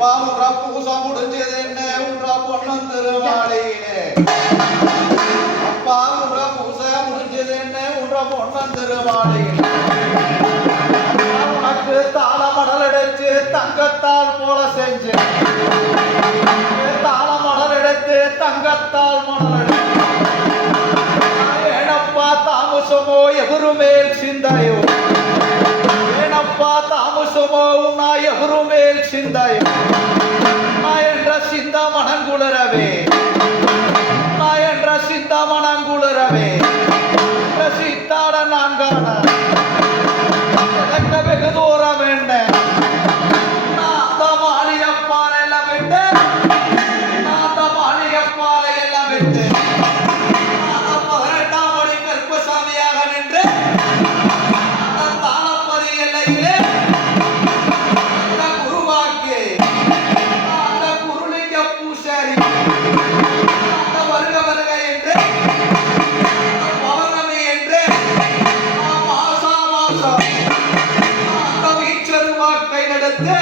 அப்பா உன்றா பூசா முடிஞ்சது என்ன உன்றா பொண்ணன் திருமாலையிலே அப்பா உன்றா பூசா முடிஞ்சது என்ன உன்றா பொண்ணன் திருமாலையிலே உனக்கு தாள மடல் எடுத்து தங்கத்தால் போல செஞ்சு தாள மடல் எடுத்து தங்கத்தால் மடல் எடுத்து ஏனப்பா தாமசமோ எவரு மேல் சிந்தையோ ஏனப்பா தாமசமோ உன்னா எவரு மேல் சிந்தையோ நான் என்ற சிந்த மனங்குளரவே நான் என்ற சிந்த மனங்குளரவே சித்தாட நான் காண வெகு தூரம் என்ன அந்த மாளிகப்பாறை எல்லாம் விட்டு அந்த மாளிகப்பாறை எல்லாம் விட்டு 18ஆம் படி கருப்பசாமியாக நின்று அந்த தாளப்பதி எல்லையிலே அந்த குருவாக்கு அந்த குருலிங்க பூசாரி அந்த வருக வருக என்று பௌர்ணமி என்று மாசா மாசம் கை நடத்து